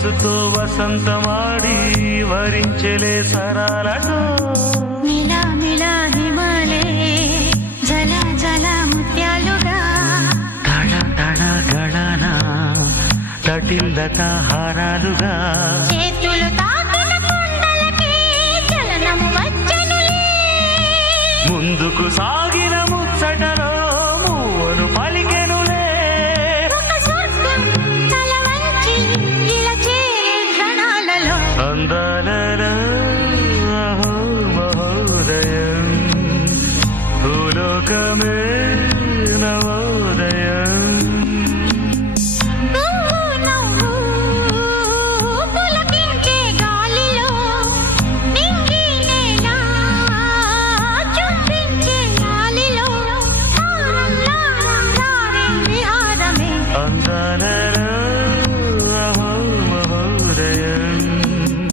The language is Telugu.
వయస్సుతో వసంతమాడి వరించెలే సరాలతో మిలా మిలా హిమాలే జల జల ముత్యాలుగా తడ తడ గడన తటిల్లత హారాలుగా చేతులు తాకిన కుండలకి చలనము వచ్చనులే ముందుకు సాగిన ముచ్చటలో మూవను పలికెనులే ఒక స్వర్గం తల వంచి ఇలా చేరే క్షణాలలో అందాలలో అహో మహోదయం భూలోకమే